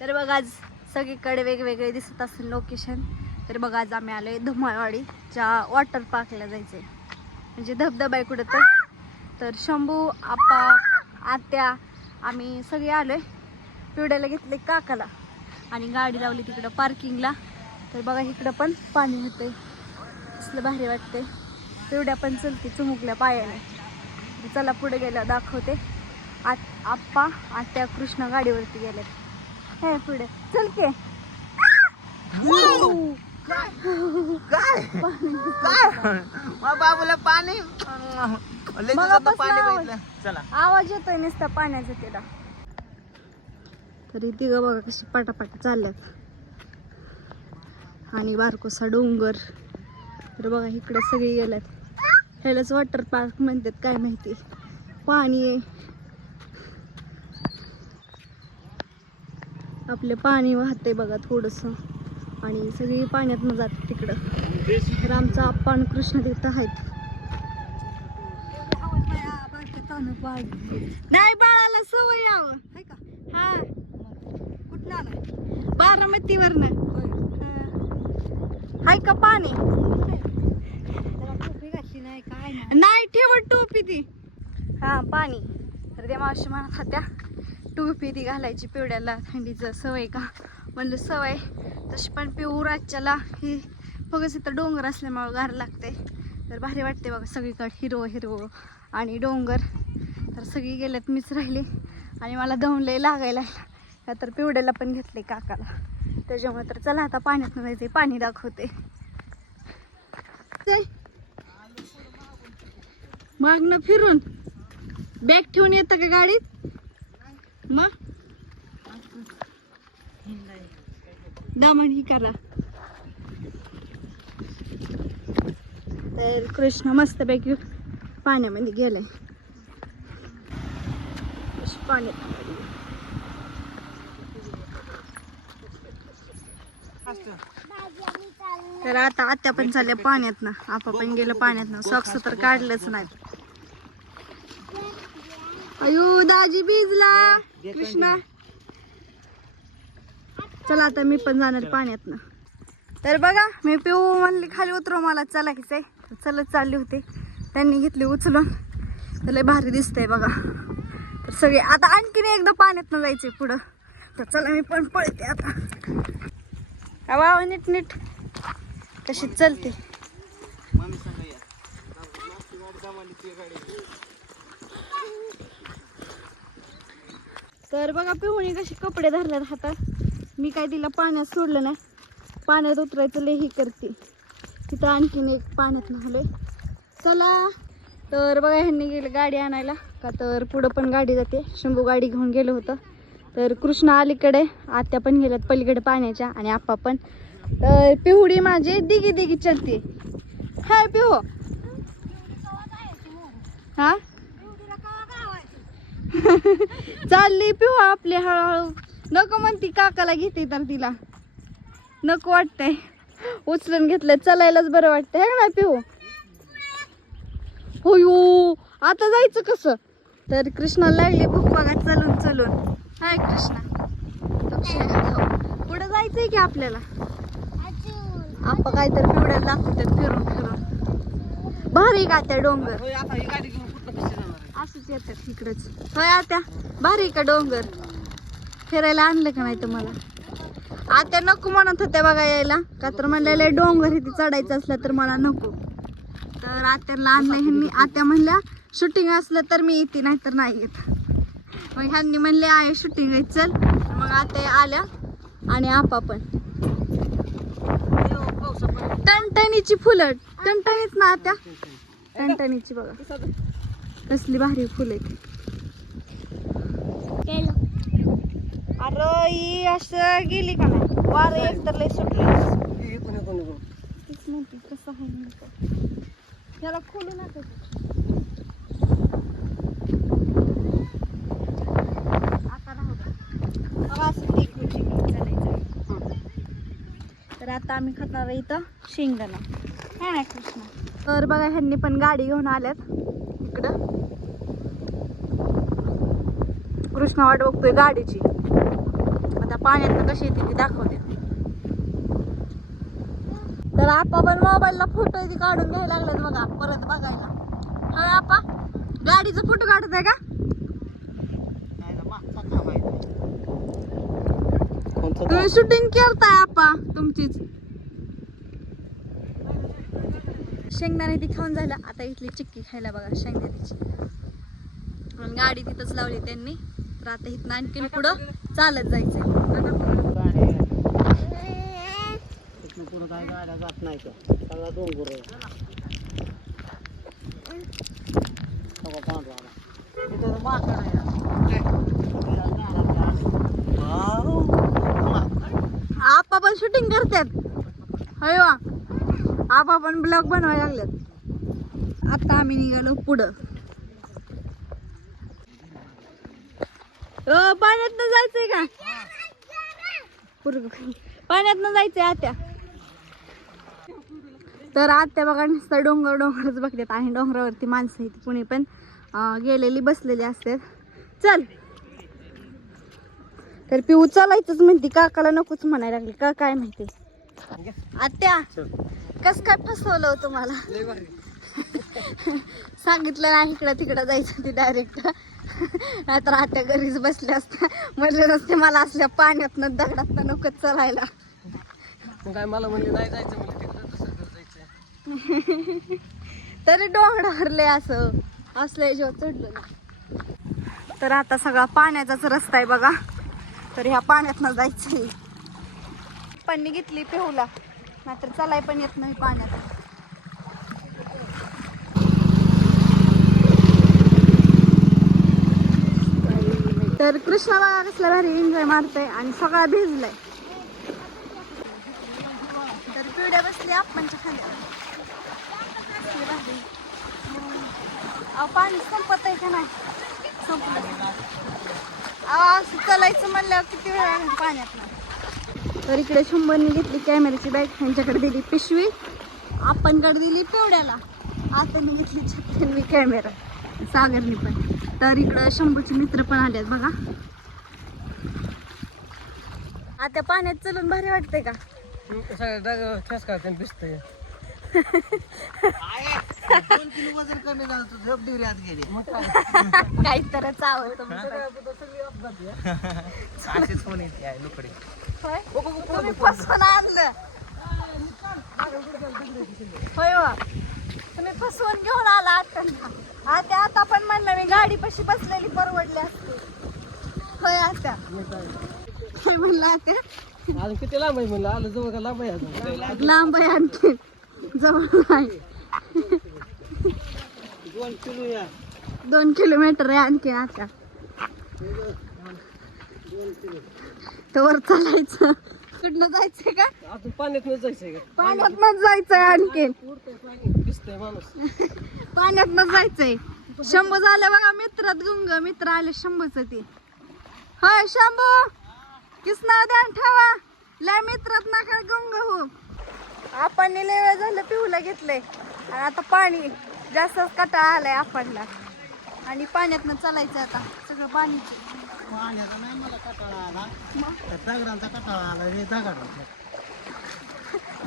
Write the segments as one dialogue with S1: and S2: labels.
S1: तर बघ आज सगळीकडे वेगवेगळे दिसत असेल लोकेशन तर बघ आज आम्ही आलोय धुमाळवाडीच्या वॉटर पार्कला जायचंय. म्हणजे धबधबा आहे कुठं तर. तर शंभू आप्पा आत्या आम्ही सगळे आलोय. पिवड्याला घेतले काकाला. आणि गाडी लावली तिकडं पार्किंगला तर बघा इकडं पण पाणी होतंय असलं भारी वाटतंय. पिवड्या पण चलते चुमुकल्या पायाने चला पुढे गेल्या दाखवते. आत आप्पा आत्या कृष्ण गाडीवरती गेल्यात. हे पुढे? चल के.
S2: काय? काय? मग बाबूला पाणी? दिवसातनं
S1: बस
S2: पाणी. बघितलं. चला.
S1: आवाज येतोय नुसता पाण्याचा तिला. तरी तिघं बघा कशी पटापट चालल्यात. आणि बारकोसा डोंगर. तर बघा इकडे सगळे गेल्यात. ह्यालाच वॉटर पार्क म्हणतात काय माहिती. पाणी आहे. आपले पाणी वाहते बघा थोडस. आणि सगळी पाण्यात जात तिकडं. तर आमचा आप्पा आणि कृष्ण तिथं आहेत. नाही बाळाला सवय यावं. हाय का? हा. कुठं हाय. का पाणी? नाही ठेवत टोपी ती. हा पाणी. तर त्या मावशी म्हणत होत्या टोपी ती घालायची पिवड्याला थंडीचं सवय का? म्हणलं सवय. तशी पण पिऊ राज्याला ही बघच इथं डोंगर असल्यामुळं गार लागते. तर भारी वाटते बघा सगळीकडे हिरवं हिरवं. आणि डोंगर. तर सगळी गेल्यात मीच राहिली. आणि मला दमले लागायला. का तर पिवड्याला पण घेतले काकाला. त्याच्यामुळे तर चला आता पाण्यात जायचे पाणी दाखवते. मागणं फिरून. बॅग ठेवून येतं का गाडीत? मग? दमन ही करा. तर कृष्ण मस्तपैकी पाण्यामध्ये गेलाय. पाण्यात तर आता आत्या पण चालल्या पाण्यात ना आपा पण गेलं पाण्यात ना सॉक्स तर काढलंच नाही अयो दाजी भिजला कृष्णा. चला आता मी पण जाणार पाण्यात ना तर बघा मी पिऊ म्हणली खाली उतरू मला. चलायचंय चलत चालली होते. त्यांनी घेतली उचलून. तर लय भारी दिसतंय बघा. तर सगळे आता आणखीन एकदा पाण्यात न जायचंय पुढं. तर चला मी पण पळते आता. का वा नीट नीट. कशी चलते. तर बघा पिवणी कशी कपडे धरल्यात हातात. मी काय तिला पाण्यात सोडलं नाही. पाण्यात उतरायचं लय ही करते. तिथं आणखीन एक पाण्यात नव्हले चला. तर बघा ह्यांनी गेलं गाडी आणायला. का तर पुढं पण गाडी जाते. शंभू गाडी घेऊन गेलो होतं. तर कृष्णा अलीकडे आत्या पण गेल्यात पलीकडे पाण्याच्या आणि आप्पा पण. तर पिहुडी माझी दिगी दिगी चलते. हाय पिहू हा? चालली पिऊ आपली हळूहळू. नको म्हणती काकाला घेते तर तिला. नको वाटतंय. उचलून घेतलं चलायलाच बरं वाटतंय. ना पिऊ? होयो आता जायचं कसं? तर कृष्णा लागले भूक बघा चलून चलून. हाय कृष्णा. पुढे जायचंय की आपल्याला? आपण काहीतरी पिवड्याला दाखवतात फिरून फिरून. भारी का त्या डोंगर असंच येतात इकडंच होय आत्या? भारी का डोंगर? फिरायला आणलं का नाही तुम्हाला आत्या नको म्हणत होत्या बघा यायला. का तर म्हणलेलं डोंगर इथे चढायचं असलं तर मला नको. तर आत्याला आणलं ह्यांनी आत्या म्हणल्या शूटिंग असलं तर मी येते नाही तर नाही येत. मग ह्यांनी म्हणले आहे शूटिंग आहे चल. मग आत्या आल्या आणि आपा पण. टणटणीची फुलं. टणटणीच ना आत्या? टणटणीची बघा. कसली भारी फुलं आहेत. अरे ही असं गेली का नाही? वार एक तर लय सुटलं. तीच म्हणते कसं आहे नेमकं. त्याला खोलू नका. तर आता आम्ही खाणार इथं शेंगदाणा. काय नाही कृष्ण. तर बघा ह्यांनी पण गाडी घेऊन आल्यात. इकडं. कृष्ण वाट बघतोय गाडीची. आता पाण्यात कशी येते ती दाखवते. तर आपा पण मोबाईलला फोटो ती काढून घ्यायला लागलेत बघा परत बघायला. हा आपा गाडीचा फोटो काढत आहे का? तुम्ही शूटिंग करताय आपा तुमचीच. शेंगदाणे ती खाऊन झालं. आता इथली चिक्की खायला बघा शेंगदाण्याची. गाडी तिथंच लावली त्यांनी. तर आता इथनं आणखीन पुढं चालत जायचंय. आपा पण शूटिंग करतात. होय वा. आपा पण ब्लॉग बनवायला लागलेत. आता आम्ही निघालो पुढं. पाण्यात न जायचंय का? पाण्यात न जायचंय आत्या. तर आत्या बघा नुसतं डोंगर डोंगरच बघतात आणि डोंगरावरती माणसं आहेत कुणी पण. गेलेली बसलेली असतात. चल. तर पिऊ चालायचंच म्हणते काकाला नकोच म्हणायला लागली. का काय माहिती? आत्या कस काय फसवलं हो तुम्हाला? सांगितलं नाही इकडं तिकडं जायचं ते डायरेक्ट नाहीतर आत्या घरीच बसल्या असत्या. म्हणले नसते मला असल्या पाण्यातनं दगडात नकोच चालायला.
S2: काय मला म्हणले नाही जायचं तिकडं जायचं
S1: तरी डोंगरावरले असं. असल्या जेव्हा चढलो तर आता सगळा पाण्याचाच रस्ता आहे बघा. तर ह्या पाण्यातनं जायचंय. पन्नी घेतली पिहूला. नाहीतर चालाय पण येत नाही पाण्यात. तर कृष्णा बाळा कसला भारी एन्जॉय मारतोय आणि सगळा भिजलाय. तर पिवड्या बसली आपणच्या खांद्यावर पाणी संपत आहे का नाही? संपलं. चालायचं म्हणल्यावर किती वेळ आहे पाण्यात तर इकडे शंभरने घेतली कॅमेऱ्याची बॅग त्यांच्याकडे दिली पिशवी. आपणकडे दिली पिवड्याला. आताने घेतली छत्र्यांनी कॅमेरा सागरनी पण. तर इकडं शंभूचे मित्र पण आलेत बघा. आता पाण्यात चलून भारी वाटतंय का?
S2: झालं तर लुकडे
S1: होय? आणलं. तुम्ही फसवून घेऊन आला आता आता आता पण म्हणलं मी गाडी पशी बसलेली परवडली असते. होय आता होय म्हणलं आता
S2: अजून किती लांब आहे म्हणलं? आलं जवळ का लांब आहे
S1: लांब आहे आणखी. जवळ नाही.
S2: दोन किलो
S1: दोन किलोमीटर आहे आणखी आता तर चालायचं. कुठनं जायचंय का?
S2: अजून पाण्यात नाही जायचंय का?
S1: पाण्यात जायचंय आणखीन.
S2: उडतंय पाणी. माणूस.
S1: पाण्यात जायचंय. शंभू झालं बघा मित्रात गुंग मित्र आले शंभूच ते. होय शंभू! किसना ध्यान ठेवा लय मित्रात नका गुंग हो. आपण लय वेळ झालं पिऊला घेतलंय. आणि आता पाणी जास्त कटाळा आलाय आपणला. आणि पाण्यातनं चालायचं आता सगळं पाणीच.
S2: पाण्याचा नाही मला कटाळा आला. दगडांचा कटाळा आला दगड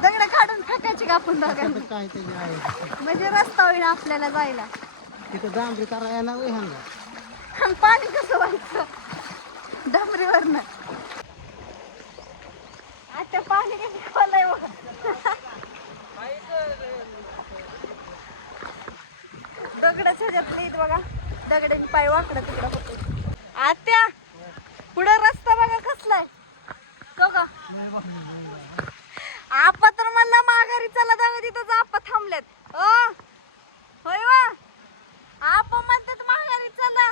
S1: दगड काढून फेकायचे का आपण
S2: काय आहे.
S1: म्हणजे रस्ता होईल आपल्याला जायला.
S2: तिथं डांबरी करा येणार वय ह्यांना.
S1: आणि पाणी कसं व्हायचं? डांबरीवरनं. आता पाणी खोलंय बघा दगडाच्या ह्याच्यात लिहित बघा दगडाने पाय वाकडं तिकडं होते आत्या पुढं रस्ता बघा कसलाय तो का आपा तर म्हणला माघारी चला दादा तिथं आपा थांबलेत. ओ होय वा. आपा म्हणतात माघारी चला.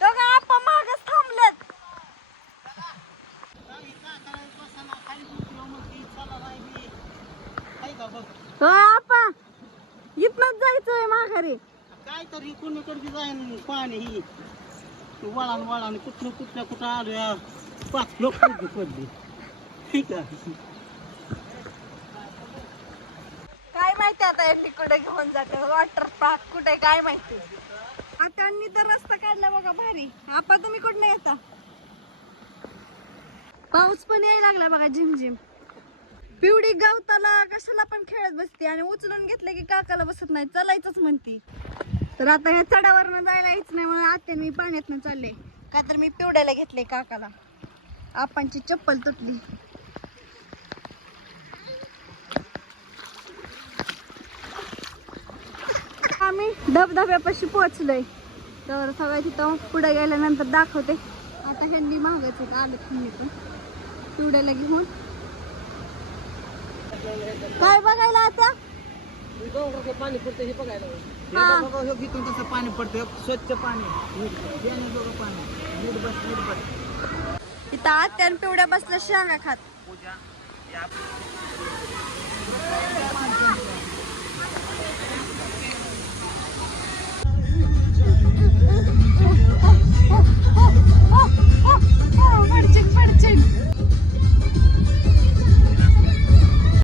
S1: दोघं आप मागच थांबलेत. हो इथनच जायचंय माघारी.
S2: काय तर ही इकडची जाईन पाणी ही. वळान वळान कुठलं कुठल्या कुठं आलो पाच लोक पडली. ठीक आहे
S1: काय माहिती आता यांनी कुठे घेऊन जाते? वॉटर पार्क कुठे काय माहिती? आता त्यांनी तर रस्ता काढला बघा भारी. आपा तुम्ही कुठनं येता? पाऊस पण यायला लागला बघा झिमझिम. पिवडी गवताला कशाला पण खेळत बसते आणि उचलून घेतलं की काकाला बसत नाही चालायचंच म्हणती. तर आता ह्या चढावरनं जायला यायच नाही म्हणून आत्याने मी पाण्यातनं चालले. का तर मी पिवड्याला घेतले काकाला. आपांची चप्पल तुटली. आम्ही धबधब्यापाशी पोहोचलोय. तर सगळ्या तिथं पुढे गेल्यानंतर दाखवते. आता ह्यांनी होतं आलं तुम्ही पण पिवड्याला घेऊन. काय बघायला आता?
S2: पाणी पडतं हे बघायला
S1: हा.
S2: कसं पाणी पडतं स्वच्छ पाणी. पाणी. नीट बस नीट बस.
S1: इथं आत्यान पिवड्या बसल्या शेंगा खात.
S2: पूजा പഠിച്ചു
S1: പഠിച്ചു